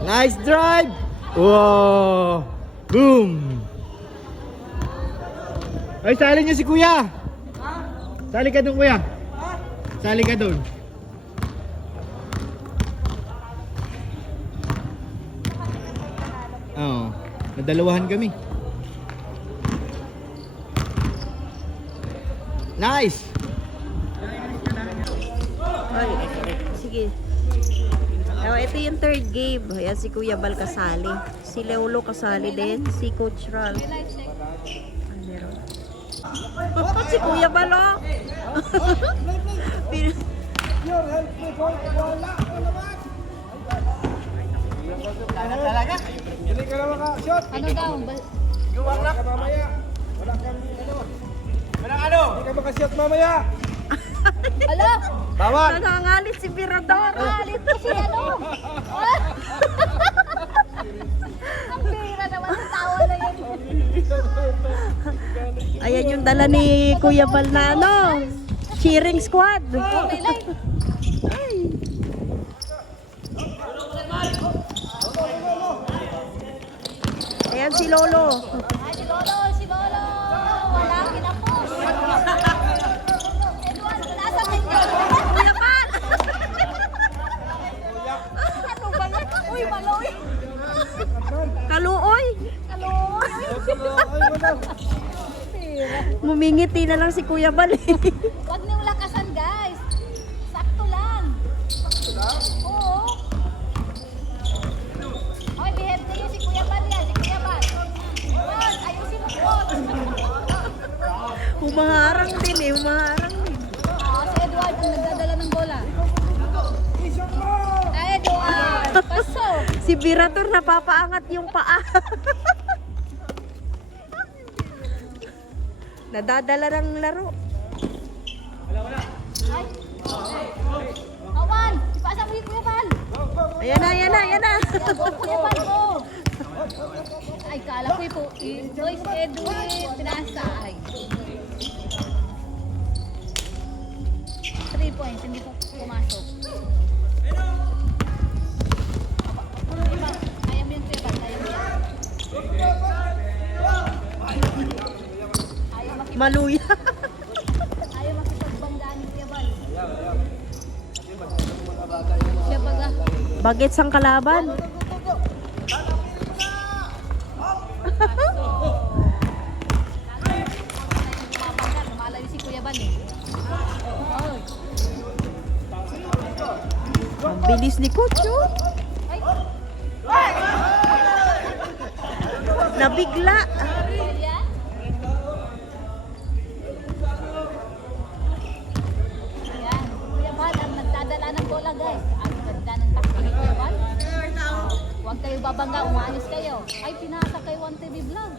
Nice drive! Wow! Boom! Ay, sali niyo si kuya! Sali ka dun, kuya! Sali ka dun! Oo, nadalawahan kami. Nice! Ay, sige. Ito yung third game. Ayan si Kuya Bal kasali. Si Leolo kasali din. Si Coach Ral. Si Kuya Bal, oh! Talaga? Hindi ka naman ka-shot. Ano daw? Wala ka mamaya. Wala kang ano. Walang ano? Hindi ka makashot mamaya. Ala! Bawal. Nangangalit si Mirador. Alit ko si ano? Ang bira naman sa tawa na yun. Ayan yung dala ni Kuya Bal na ano. Cheering squad. Okay lang. Ayan si Lolo. Ay, si Lolo, si Lolo. Wala, kinapos. Edward, nasa kanya. Kuya Bal! Ano ba yan? Uy, maloy. Kaluoy! Kaloy. Mumingiti na lang si Kuya Bal eh. Huwag niyong lakasan, guys. Sakto lang. Sakto lang? Oo. Hoy, behave kayo si Kuya Bal yan. Si Kuya Bal. Huwag, ayusin mo. Humaharang din eh, humaharang din. Si Edward ang nagdadala ng bola. Ay, Edward. Paso. Si Mirador napapaangat yung paa. Nadadala ng laro. Ay. Awan, ipasa mo yung Kuya Bal. Ayan na, ayan na, ayan na. Go, Kuya Bal, go. Ay, kala ko ito. Boy, si Edward, pinasa. Ay. 3 points, hindi po pumasok. Kaya mo yung Kuya Bal, kaya mo yan. Maluya. Ayaw makipagbanggaan ni Kuya Bal. Siya baga. Bagets ang kalaban. Mabanggaan, lumalayo si Kuya Bal eh. Oy. Ang bilis ni Coach, oh. Ay, Nabigla. yan. Yan. Kuya Bal, ang nagdadala ng bola, guys. Ang ganda ng takbo ni Kuya Bal. Huwag kayo babangga, umalis kayo. Ay, pinasa kay 1TV Vlog.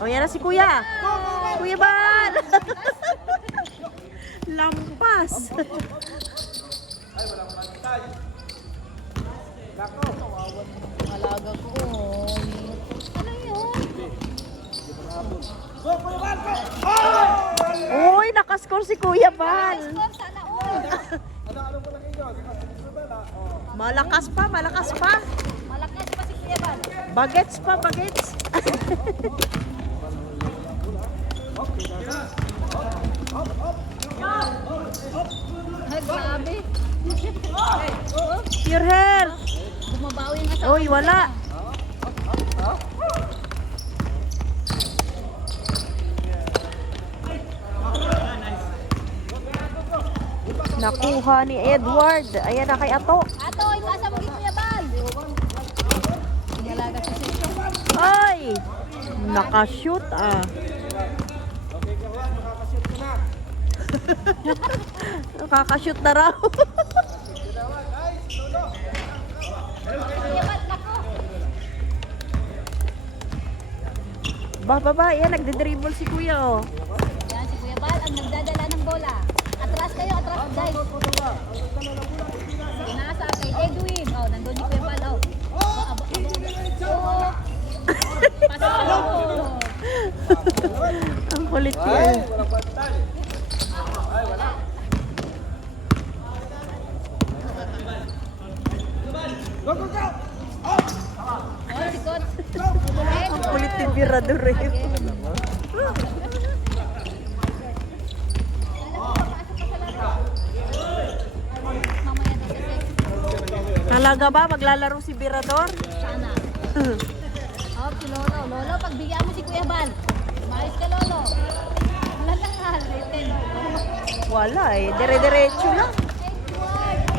O, yan na si Kuya. Kuya Bal. Lampas. Alaga ko. Ano yun? Uy, nakascore si Kuya Bal. Score sana all. Malakas pa, malakas pa. Malakas pa si Kuya Bal. Bagets pa, bagets. Ay, grabe. Pure health. Bumabawi nga sa Uy, wala. Nakuha ni Edward. Ayan na kay Ato. Ato, ipasa mo kay Kuya Bal. Inalaga si Sir. Ay! Nakashoot ah. Nakakashoot na raw. Kuya Bal, nako. Baba, yan, nagde-dribble si Kuya oh. Yan si Kuya Bal ang nagdadala ng bola. Atras kayo, atras guys. Nasa kay Edwin. Oh, nandun ni Kuya Bal. Oh. Oh. Pasok. Ang kulit yan. Go, go, go! Oh, sikot. Ang kulit ni Birador eh. Mamaya din kasi. Talaga ba maglalaro si Birador? Sana. Oh, si Lolo. Lolo, pagbigyan mo si Kuya Bal. Maayos ka, Lolo. Wala lang ha. Written. Wala eh. Dire-diretso lang.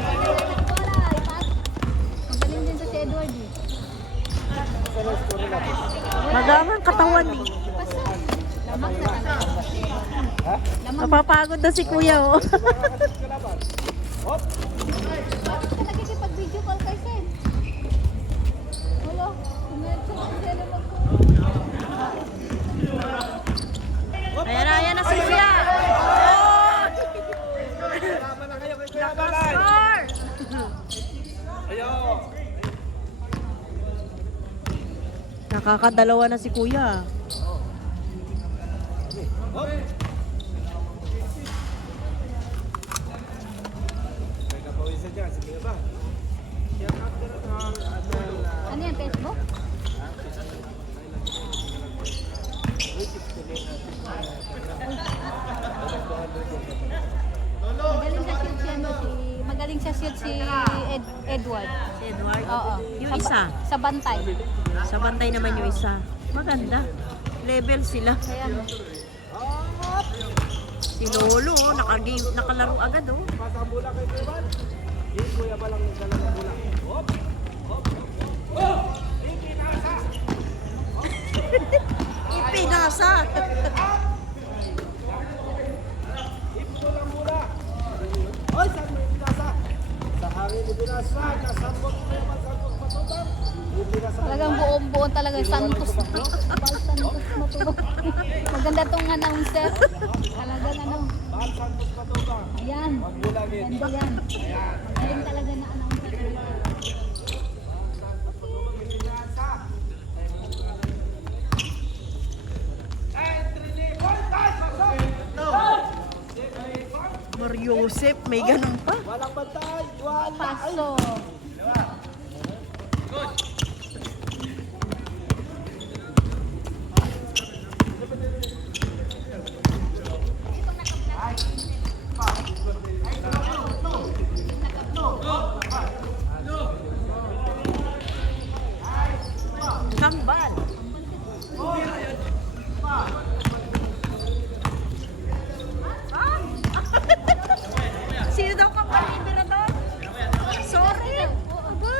Edward. Wala. Ipas. Magaling din to si Edward eh. Magamang katawan eh. Paso. Lamak na talaga. Lamak. Napapagod na si Kuya oh. Bakit ka nagkikipag-video call kay Sen? Wala. Medyo ang seno mo po. Ayan na si Kuya. Laban na kayo kay Kuya Balay. Score! Ayo. Nakakadalawa na si Kuya. Hop. May kapawisan dyan, sige ba? Yan after Ano yan, Facebook? Magaling sa shoot si Edward. Si Edward. Oo. Yung isa. Sa bantay. Sa bantay naman yung isa. Maganda. Level sila. Kaya Si Lolo, oh, nakalaro agad oh. Pasa ang bola kay Kuya Bal. Yung Kuya Bal ang nagdala ng bola. Hop. Hop. Oh! Ikinasa. Ipinasa. Ipul ang bola. Oy, saan mo ikinasa? Sa hangin ipinasa. Nasambot Kuya Bal. Sambot matutang. Ipinasa. talagang buong talaga. Santos. Bal Santos matubog. Maganda tong announcer. Talagang ano. Bal Santos matutang. Ayan. Magbulagin. Ganda yan. Magaling talaga na announcer. Mariosep, may ganun pa. Walang bantay. Wala. Paso. Kambal. Sino daw kambal ni Birador? Sorry. Aba.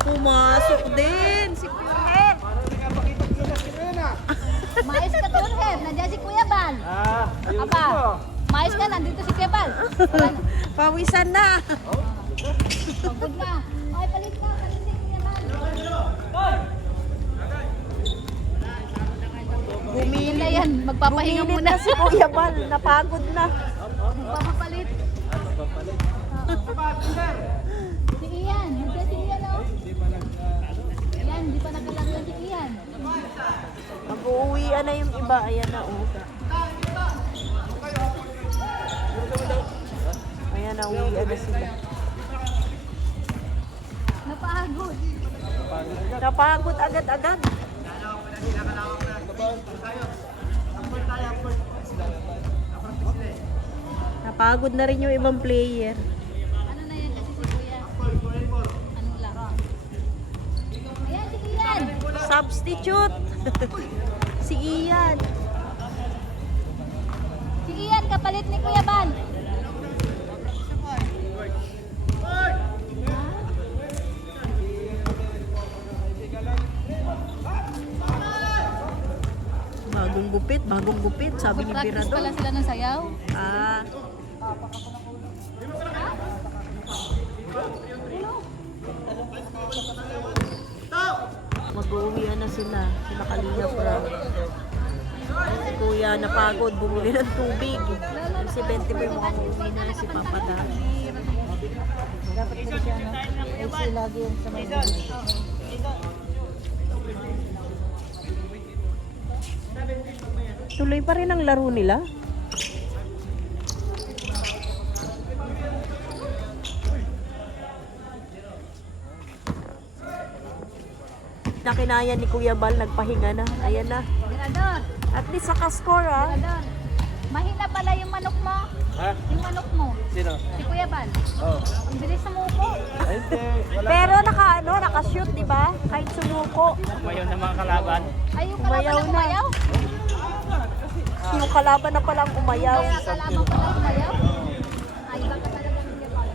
Pumasok din si Kuya. Parang nakapakita ko na si Rena. Mais ka to, Her. Nandiyan si Kuya Bal. Ayun Aba. mo. Mais ka, nandito si Kuya Bal. Pawisan na. Pagod na. Ay, palit na. Palit si Kuya Bal. Bumili Ganda yan. Magpapahinga Bumilit muna. na si Kuya Bal. Napagod na. Magpapalit. Si Ian. Nandiyan si Ian, oh. Ian, di pa nakalagyan si Ian. Mag-uuwian na yung iba. Ayan na, oh. Ayan na, uwian na sila. Napagod. Napagod agad-agad. Napagod na rin yung ibang player. Ano na yan kasi si Kuya? Anong laro? Ayan, si Ian. Substitute. Si Ian. Si Ian, kapalit ni Kuya Bal. Bagong gupit, sabi ni Practice Birador. pala sila ng sayaw. Ah, mag-uuwian na sila. Sila Kalinga Prab. Si Kuya napagod, bumuli ng tubig. Si 20 Boy mukhang uuwi na si Papa Dan. Dapat na siya, no? Kasi lagi yung sa may Tuloy pa rin ang laro nila. na kinaya ni Kuya Bal, nagpahinga na. Ayan na. Mirador, At least saka-score ah. Mirador. Mahina pala yung manok mo. Ha? Yung manok mo. Sino? Si Kuya Bal. Oh. Ang bilis sumuko. Ay, hindi. Wala. Pero naka-shoot, di ba? Kahit sumuko. Mayon ng mga kalaban. Ay, yung Umayaw kalaban na na. umayaw. Yung kalaban na palang umayaw. Kaya kalaban pala umayaw. Ay, baka talaga Kuya Bal.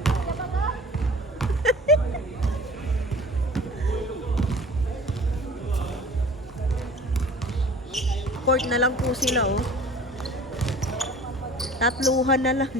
Kuya Bal ka? Court na lang po sila oh. Tatluhan na lang.